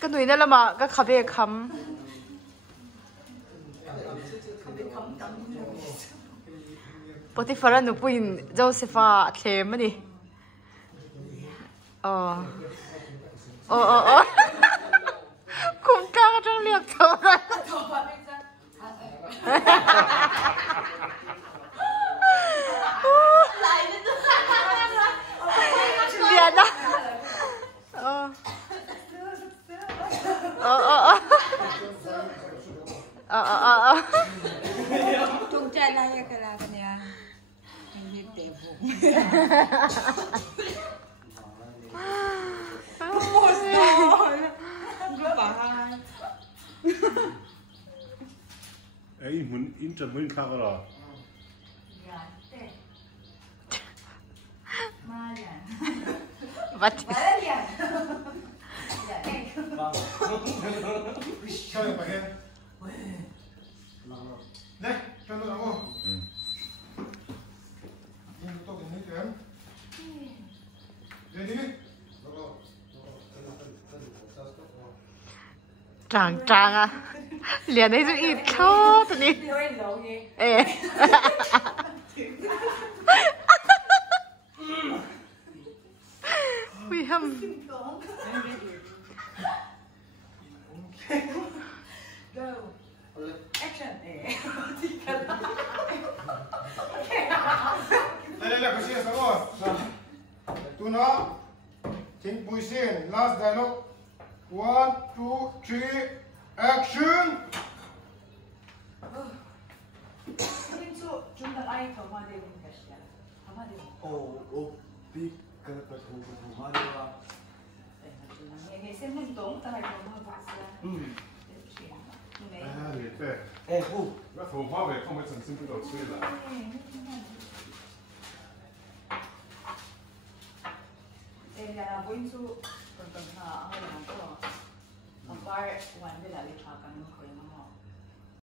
cái núi này là mà cái cà phê khăm bố tí phá ra nụ bùin Josepha thêm đi cũng căng trong liệt thôi liền đó Trung trai này cái là cái nhà mình biết đẹp không? Ấy muốn in chân muốn khác rồi. What? Này, cho nó không? Nhưng tôi cũng nghĩ kém. Đi đi. Tràng à, liền đấy ít khó thật đi. Ê. We have. Go. Action. Đây là cái gì sao rồi? Tu nó. Chính bùi xin. Last dialogue. 1, 2, 3, action. Chúng ta ai thầu mà đều mình cái thầu mà đều. Ô, bị cái thủ mà đều à. Nghe xem mình tốn ta lại thầu mà bác sĩ. À, liệt thế. Ê, Phu. Cái phù hoa về không phải chân sinh cái đầu suy là. Đây là going to còn ha hơi làm to. Compare one với lại thao cái nó khởi nó.